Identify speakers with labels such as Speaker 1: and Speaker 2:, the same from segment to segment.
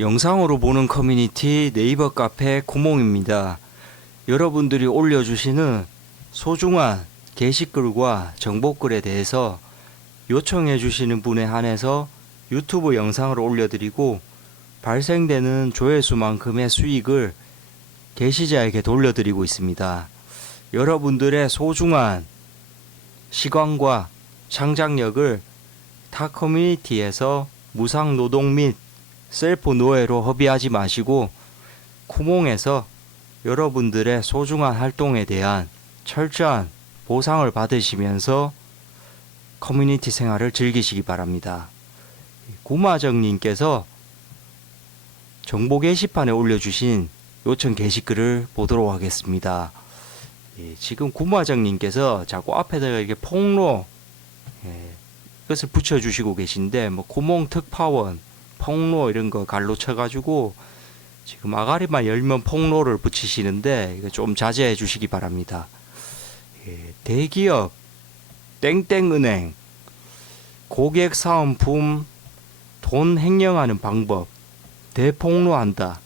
Speaker 1: 영상으로 보는 커뮤니티 네이버 카페 구몽입니다. 여러분들이 올려주시는 소중한 게시글과 정보글에 대해서 요청해 주시는 분에 한해서 유튜브 영상을 올려드리고 발생되는 조회수만큼의 수익을 게시자에게 돌려드리고 있습니다. 여러분들의 소중한 시간과 창작력을 타 커뮤니티에서 무상 노동 및 셀프 노예로 허비하지 마시고 쿠몽에서 여러분들의 소중한 활동에 대한 철저한 보상을 받으시면서 커뮤니티 생활을 즐기시기 바랍니다. 구마정님께서 정보 게시판에 올려주신 요청 게시글을 보도록 하겠습니다. 예, 지금 구마정님께서 자꾸 앞에다가 이렇게 폭로 예, 이것을 붙여주시고 계신데 뭐 구몽 특파원 폭로 이런 거 갈로 쳐가지고 지금 아가리만 열면 폭로를 붙이시는데 이거 좀 자제해 주시기 바랍니다. 예, 대기업 땡땡은행 고객 사은품 돈 횡령하는 방법 대폭로한다.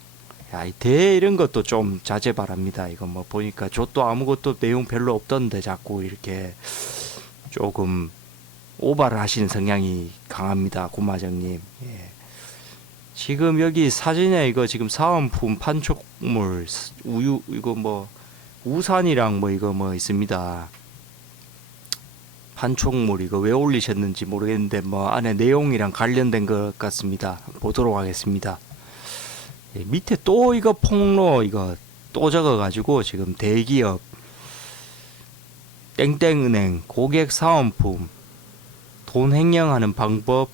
Speaker 1: 야, 이대 이런 것도 좀 자제 바랍니다. 이거 뭐 보니까 저도 아무것도 내용 별로 없던데 자꾸 이렇게 조금 오바를 하시는 성향이 강합니다. 고마정님. 예. 지금 여기 사진에 이거 지금 사은품 판촉물 우유 이거 뭐 우산이랑 뭐 이거 뭐 있습니다. 판촉물 이거 왜 올리셨는지 모르겠는데 뭐 안에 내용이랑 관련된 것 같습니다. 보도록 하겠습니다. 예, 밑에 또 이거 폭로 이거 또 적어가지고 지금 대기업 땡땡은행 고객 사은품 돈 횡령하는 방법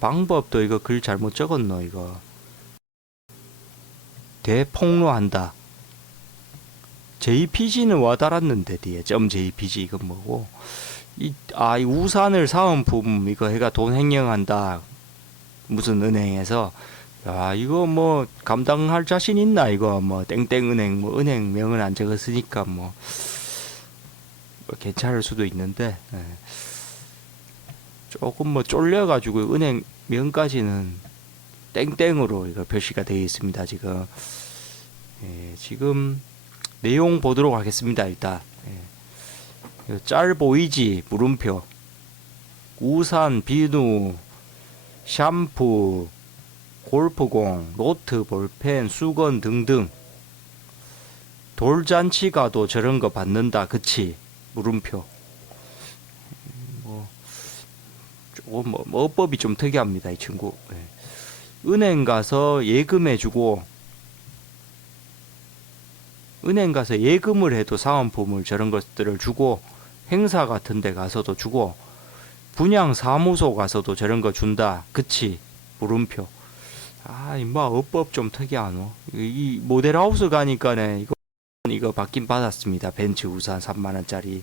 Speaker 1: 방법도 이거 글 잘못 적었노 이거. 대폭로한다. JPG는 와달았는데 뒤에. 점 JPG 이건 뭐고. 이 아 이 우산을 사은품 이거 해가 돈 횡령한다. 무슨 은행에서. 야 이거 뭐 감당할 자신 있나 이거? 뭐 땡땡은행 뭐 은행 명은 안 적었으니까 뭐, 뭐 괜찮을 수도 있는데 예. 조금 뭐 쫄려가지고 은행 명까지는 땡땡으로 이거 표시가 되어 있습니다 지금. 예, 지금 내용 보도록 하겠습니다 일단. 예. 짤 보이지? 물음표. 우산 비누 샴푸 골프공 노트 볼펜 수건 등등. 돌잔치 가도 저런 거 받는다 그치? 물음표 뭐 조금 뭐, 뭐 어법이 좀 특이합니다 이 친구. 예. 은행 가서 예금해주고 은행 가서 예금을 해도 사은품을 저런 것들을 주고 행사 같은 데 가서도 주고 분양 사무소 가서도 저런 거 준다. 그치? 물음표. 아 임마 어법 좀 특이하노. 이, 이 모델하우스 가니까네 이거 이거 받긴 받았습니다. 벤츠 우산 3만 원짜리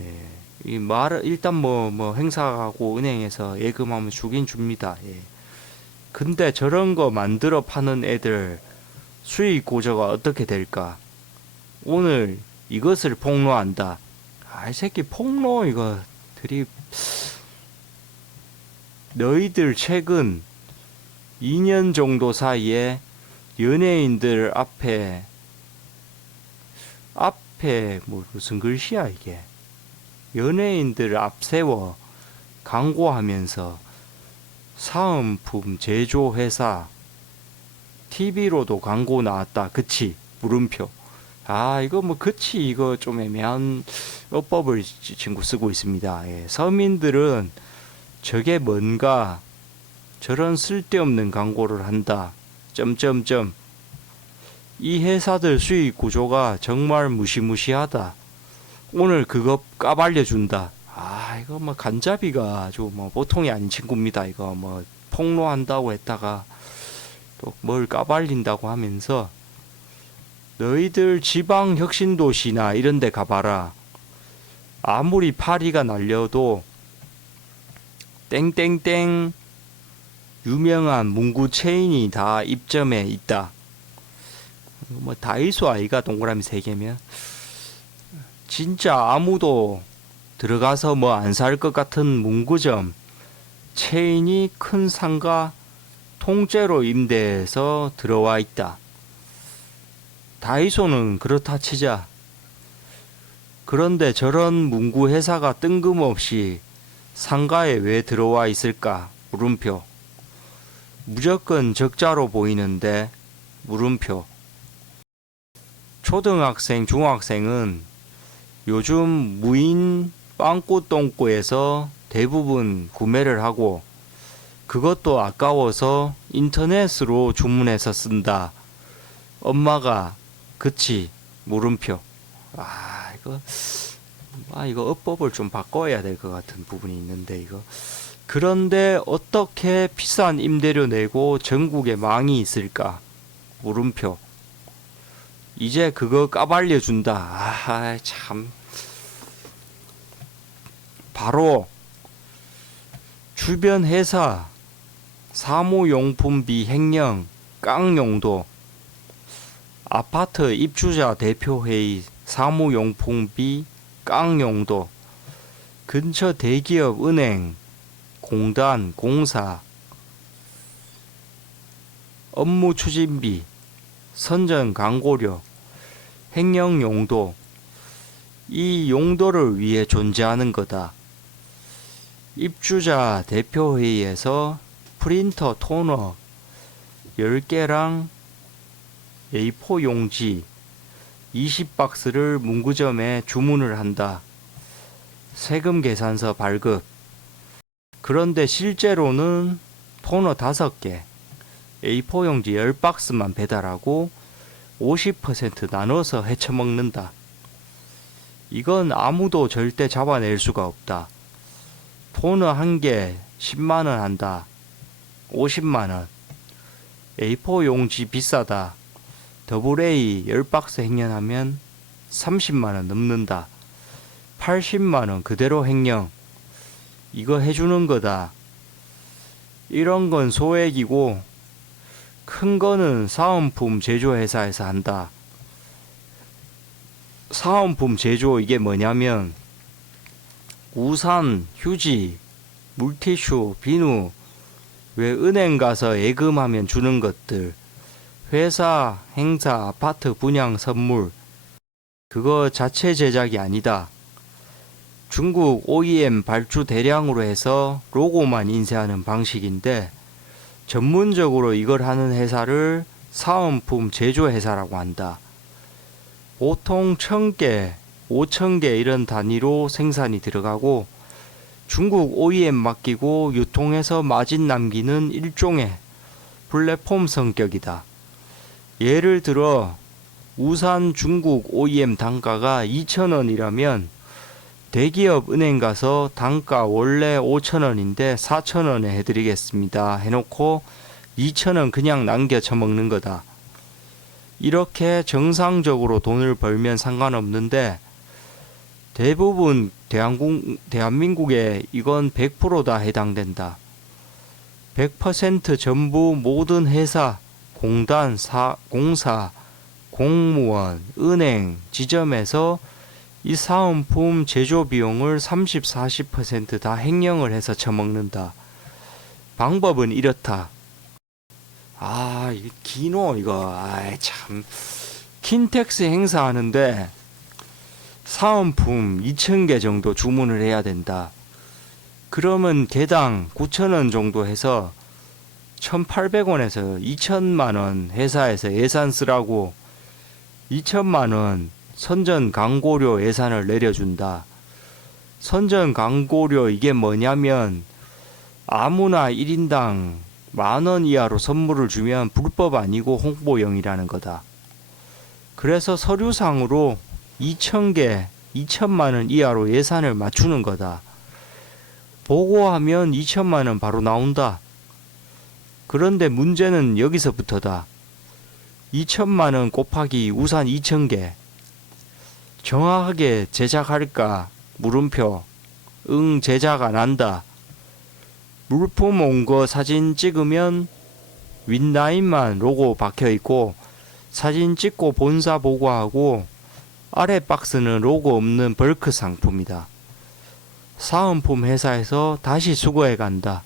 Speaker 1: 예. 이 말, 일단 뭐, 뭐, 행사하고 은행에서 예금하면 주긴 줍니다. 예. 근데 저런 거 만들어 파는 애들 수익 고저가 어떻게 될까? 오늘 이것을 폭로한다. 아, 이 새끼 폭로 이거 드립. 너희들 최근 2년 정도 사이에 연예인들 앞에 앞에 뭐 무슨 글씨야 이게? 연예인들을 앞세워 광고하면서 사은품 제조회사 TV로도 광고 나왔다. 그치? 물음표. 아, 이거 뭐, 그치? 이거 좀 애매한 어법을 이 친구 쓰고 있습니다. 예, 서민들은 저게 뭔가 저런 쓸데없는 광고를 한다. 점점점. 이 회사들 수익 구조가 정말 무시무시하다. 오늘 그거 까발려 준다. 아, 이거 뭐 간잡이가 아주 뭐 보통이 아닌 친구입니다. 이거 뭐 폭로한다고 했다가 또 뭘 까발린다고 하면서 너희들 지방 혁신 도시나 이런 데 가봐라. 아무리 파리가 날려도 땡땡땡 유명한 문구 체인이 다 입점해 있다. 뭐 다이소 아이가 동그라미 세 개면 진짜 아무도 들어가서 뭐 안 살 것 같은 문구점 체인이 큰 상가 통째로 임대해서 들어와 있다. 다이소는 그렇다 치자. 그런데 저런 문구 회사가 뜬금없이 상가에 왜 들어와 있을까? 물음표. 무조건 적자로 보이는데 물음표. 초등학생, 중학생은 요즘 무인 빵꾸 똥꾸에서 대부분 구매를 하고 그것도 아까워서 인터넷으로 주문해서 쓴다. 엄마가 그치 물음표. 아 이거 아 이거 어법을 좀 바꿔야 될 것 같은 부분이 있는데 이거 그런데 어떻게 비싼 임대료 내고 전국에 망이 있을까? 물음표. 이제 그거 까발려 준다. 아, 참. 바로 주변 회사 사무용품비 횡령 깡용도 아파트 입주자 대표회의 사무용품비 깡용도 근처 대기업 은행 공단 공사 업무 추진비 선전 광고료 횡령 용도 이 용도를 위해 존재하는 거다. 입주자 대표회의에서 프린터 토너 10개랑 A4 용지 20박스를 문구점에 주문을 한다. 세금 계산서 발급. 그런데 실제로는 토너 5개, A4 용지 10박스만 배달하고 50% 나눠서 헤쳐먹는다. 이건 아무도 절대 잡아낼 수가 없다. 토너 한개 10만원 한다. 50만원. A4 용지 비싸다. 더블 A 10박스 행년하면 30만원 넘는다. 80만원 그대로 행령. 이거 해주는 거다. 이런 건 소액이고, 큰 거는 사은품 제조 회사에서 한다. 사은품 제조 이게 뭐냐면, 우산, 휴지, 물티슈, 비누, 왜 은행 가서 예금하면 주는 것들, 회사, 행사, 아파트 분양 선물, 그거 자체 제작이 아니다. 중국 OEM 발주 대량으로 해서 로고만 인쇄하는 방식인데, 전문적으로 이걸 하는 회사를 사은품 제조 회사라고 한다. 보통 1000개, 5000개 이런 단위로 생산이 들어가고 중국 OEM 맡기고 유통해서 마진 남기는 일종의 플랫폼 성격이다. 예를 들어 우산 중국 OEM 단가가 2,000원이라면 대기업 은행 가서 단가 원래 5,000원인데 4,000원에 해드리겠습니다. 해놓고 2,000원 그냥 남겨 처먹는 거다. 이렇게 정상적으로 돈을 벌면 상관없는데 대부분 대한국, 대한민국에 이건 100%다 해당된다. 100% 전부 모든 회사, 공단, 사, 공사, 공무원, 은행, 지점에서 이 사은품 제조 비용을 30, 40%다 횡령을 해서 처먹는다. 방법은 이렇다. 아, 이거 기노 이거. 아이 참. 킨텍스 행사하는데 사은품 2,000개 정도 주문을 해야 된다. 그러면 개당 9,000원 정도 해서 1,800원에서 2천만원 회사에서 예산 쓰라고 2천만원 선전 광고료 예산을 내려준다. 선전 광고료 이게 뭐냐면 아무나 1인당 만 원 이하로 선물을 주면 불법 아니고 홍보용이라는 거다. 그래서 서류상으로 2,000개, 2천만 원 이하로 예산을 맞추는 거다. 보고하면 2천만 원 바로 나온다. 그런데 문제는 여기서부터다. 2천만 원 곱하기 우산 2,000개. 정확하게 제작할까? 물음표. 응, 제작 안 한다. 물품 온 거 사진 찍으면 윗라인만 로고 박혀 있고 사진 찍고 본사 보고하고 아래 박스는 로고 없는 벌크 상품이다. 사은품 회사에서 다시 수거해 간다.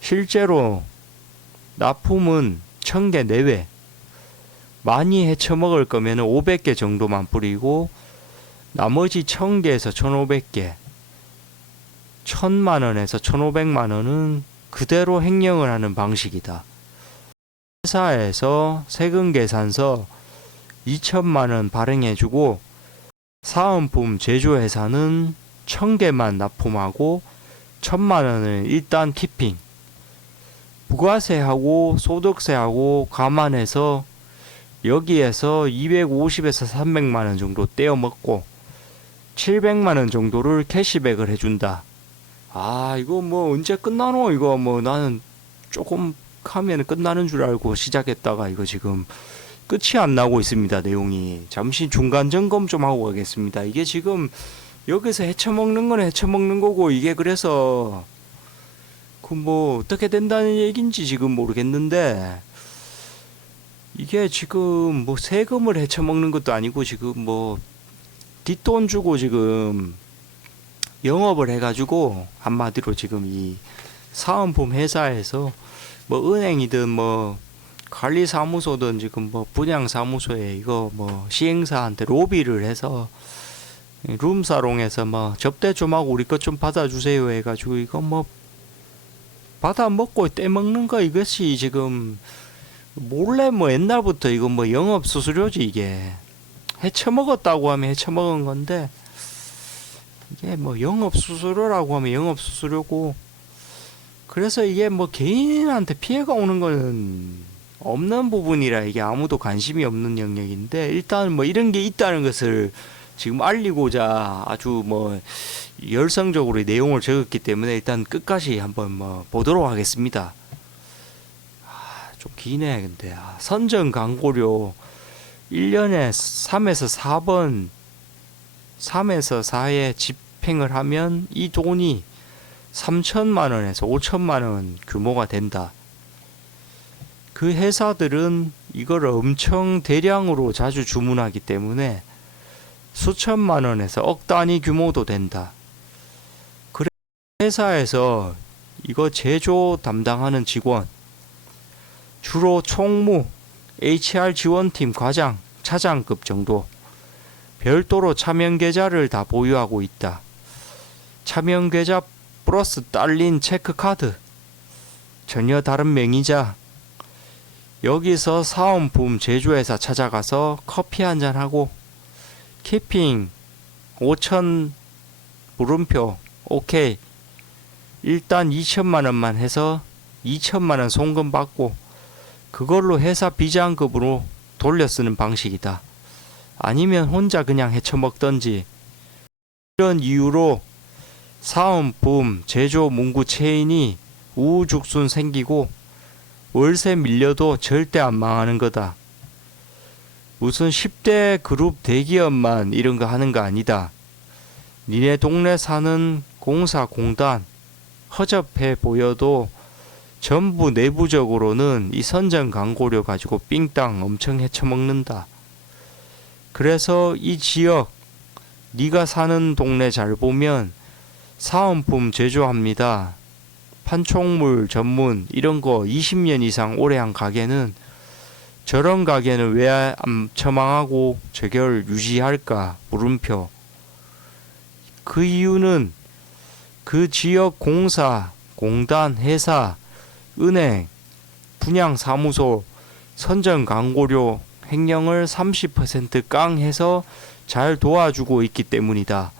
Speaker 1: 실제로 납품은 1000개 내외. 많이 해쳐 먹을 거면 500개 정도만 뿌리고 나머지 1000개에서 1500개 1000만 원에서 1500만 원은 그대로 횡령을 하는 방식이다. 회사에서 세금 계산서 2천만 원 발행해 주고 사은품 제조회사는 1000개만 납품하고 1000만 원을 일단 키핑 부가세하고 소득세하고 감안해서 여기에서 250에서 300만 원 정도 떼어 먹고 700만 원 정도를 캐시백을 해준다. 아 이거 뭐 언제 끝나노? 이거 뭐 나는 조금 하면 끝나는 줄 알고 시작했다가 이거 지금 끝이 안 나고 있습니다 내용이. 잠시 중간 점검 좀 하고 가겠습니다. 이게 지금 여기서 헤쳐먹는 건 헤쳐먹는 거고 이게 그래서 그 뭐 어떻게 된다는 얘긴지 지금 모르겠는데 이게 지금 뭐 세금을 헤쳐먹는 것도 아니고 지금 뭐 뒷돈 주고 지금 영업을 해가지고 한마디로 지금 이 사은품 회사에서 뭐 은행이든 뭐 관리사무소든 지금 뭐 분양사무소에 이거 뭐 시행사한테 로비를 해서 룸사롱에서 뭐 접대 좀 하고 우리 것 좀 받아주세요 해가지고 이거 뭐 받아 먹고 떼먹는 거 이것이 지금 몰래 뭐 옛날부터 이거 뭐 영업 수수료지 이게 해쳐먹었다고 하면 해쳐먹은 건데 이게 뭐 영업 수수료라고 하면 영업 수수료고 그래서 이게 뭐 개인한테 피해가 오는 거는 없는 부분이라 이게 아무도 관심이 없는 영역인데 일단 뭐 이런 게 있다는 것을 지금 알리고자 아주 뭐 열성적으로 내용을 적었기 때문에 일단 끝까지 한번 뭐 보도록 하겠습니다. 아, 좀 기네 근데 아, 선정 광고료 1년에 3에서 4번 3에서 4에 집행을 하면 이 돈이 3천만 원에서 5천만 원 규모가 된다. 그 회사들은 이걸 엄청 대량으로 자주 주문하기 때문에 수천만 원에서 억 단위 규모도 된다. 그래 회사에서 이거 제조 담당하는 직원 주로 총무, HR 지원팀 과장, 차장급 정도. 별도로 차명 계좌를 다 보유하고 있다. 차명 계좌 플러스 딸린 체크카드. 전혀 다른 명의자. 여기서 사은품 제조회사 찾아가서 커피 한잔 하고 키핑 5천 물음표 오케이. 일단 2천만 원만 해서 2천만 원 송금 받고 그걸로 회사 비자금으로 돌려 쓰는 방식이다. 아니면 혼자 그냥 헤쳐먹던지 이런 이유로 사은품 제조 문구 체인이 우후죽순 생기고 월세 밀려도 절대 안 망하는 거다. 무슨 10대 그룹 대기업만 이런 거 하는 거 아니다. 니네 동네 사는 공사 공단 허접해 보여도 전부 내부적으로는 이 선전 광고료 가지고 삥땅 엄청 헤쳐먹는다. 그래서 이 지역 네가 사는 동네 잘 보면 사은품 제조합니다. 판촉물 전문 이런 거 20년 이상 오래 한 가게는 저런 가게는 왜 안 처망하고 재결 유지할까 물음표 그 이유는 그 지역 공사, 공단, 회사, 은행, 분양 사무소 선전 광고료 횡령을 30% 깡해서 잘 도와주고 있기 때문이다.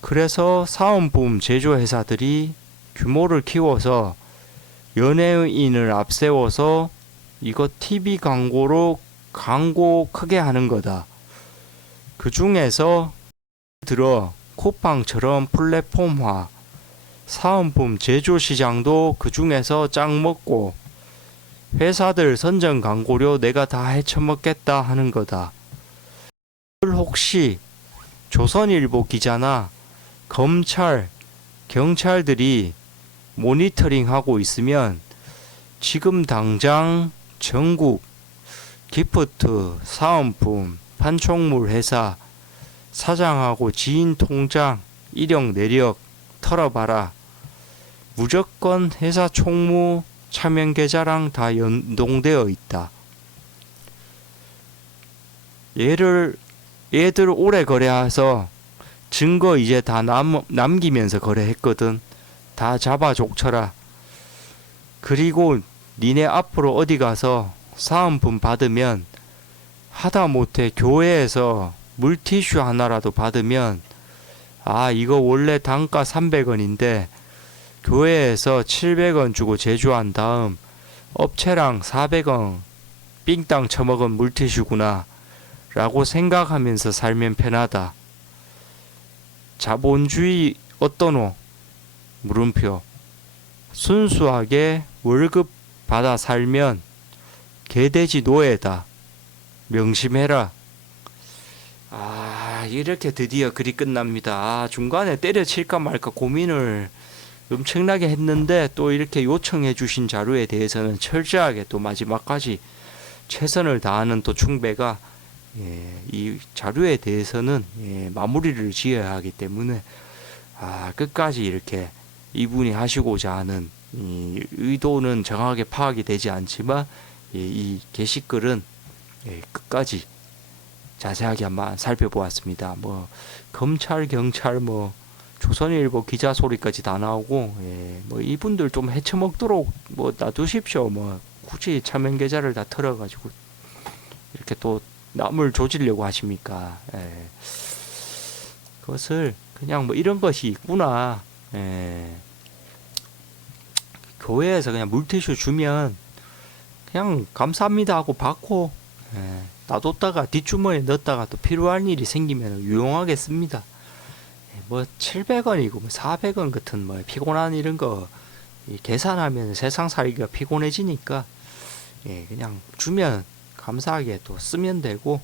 Speaker 1: 그래서 사은품 제조회사들이 규모를 키워서 연예인을 앞세워서 이거 TV 광고로 광고 크게 하는 거다. 그 중에서 들어 쿠팡처럼 플랫폼화 사은품 제조 시장도 그 중에서 짱 먹고 회사들 선전 광고료 내가 다 헤쳐먹겠다 하는 거다. 혹시 조선일보 기자나 검찰, 경찰들이 모니터링 하고 있으면 지금 당장 전국 기프트, 사은품, 판촉물 회사 사장하고 지인 통장 이력 내력 털어봐라. 무조건 회사 총무 차명 계좌랑 다 연동되어 있다. 얘를 얘들 오래 거래해서 증거 이제 다 남, 남기면서 거래했거든. 다 잡아 족쳐라. 그리고 니네 앞으로 어디 가서 사은품 받으면 하다 못해 교회에서 물티슈 하나라도 받으면 아 이거 원래 단가 300원인데 교회에서 700원 주고 제조한 다음 업체랑 400원 삥땅 처먹은 물티슈구나 라고 생각하면서 살면 편하다. 자본주의 어떠노? 물음표. 순수하게 월급 받아 살면 개돼지 노예다. 명심해라. 아, 이렇게 드디어 글이 끝납니다. 아, 중간에 때려칠까 말까 고민을 엄청나게 했는데 또 이렇게 요청해 주신 자료에 대해서는 철저하게 또 마지막까지 최선을 다하는 또 충배가 예, 이 자료에 대해서는 예, 마무리를 지어야 하기 때문에 아, 끝까지 이렇게 이분이 하시고자 하는 이 의도는 정확하게 파악이 되지 않지만 예, 이 게시글은 예, 끝까지 자세하게 한번 살펴보았습니다. 뭐 검찰, 경찰, 뭐 조선일보 기자 소리까지 다 나오고, 예, 뭐 이분들 좀 헤쳐먹도록 뭐 놔두십시오. 뭐 굳이 차명 계좌를 다 털어가지고 이렇게 또 남을 조지려고 하십니까? 예. 그것을 그냥 뭐 이런 것이 있구나. 예. 교회에서 그냥 물티슈 주면 그냥 감사합니다 하고 받고 예. 놔뒀다가 뒷주머니에 넣었다가 또 필요한 일이 생기면 유용하게 씁니다. 예, 뭐 700원이고 뭐 400원 같은 뭐 피곤한 이런 거이 계산하면 세상 살기가 피곤해지니까 예, 그냥 주면 감사하게 또 쓰면 되고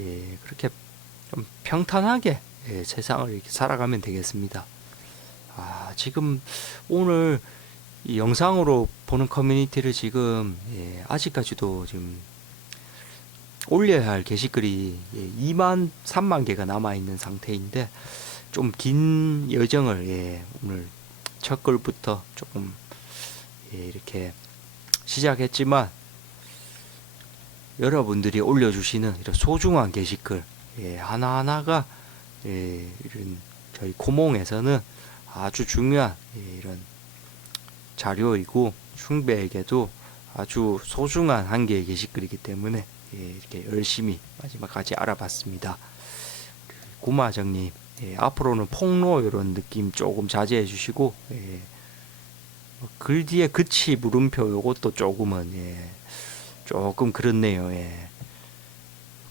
Speaker 1: 예, 그렇게 좀 평탄하게 예, 세상을 이렇게 살아가면 되겠습니다. 아, 지금 오늘 이 영상으로 보는 커뮤니티를 지금 예, 아직까지도 지금 올려야 할 게시글이 예, 2만 3만 개가 남아 있는 상태인데 좀 긴 여정을 예, 오늘 첫 글부터 조금 예, 이렇게 시작했지만 여러분들이 올려주시는 이런 소중한 게시글 예, 하나하나가 예, 이런 저희 고몽에서는 아주 중요한 예, 이런 자료이고 숭배에게도 아주 소중한 한 개의 게시글이기 때문에 예, 이렇게 열심히 마지막까지 알아봤습니다. 그 고마정님 예, 앞으로는 폭로 이런 느낌 조금 자제해 주시고 예, 뭐글 뒤에 그치 물음표 요것도 조금은 예, 조금 그렇네요. 예.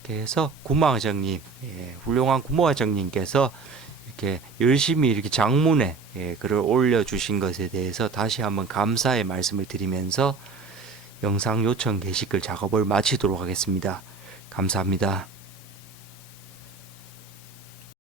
Speaker 1: 이렇게 해서 구마장님 예, 훌륭한 구마장님께서 이렇게 열심히 이렇게 장문에 예, 글을 올려 주신 것에 대해서 다시 한번 감사의 말씀을 드리면서 영상 요청 게시글 작업을 마치도록 하겠습니다. 감사합니다.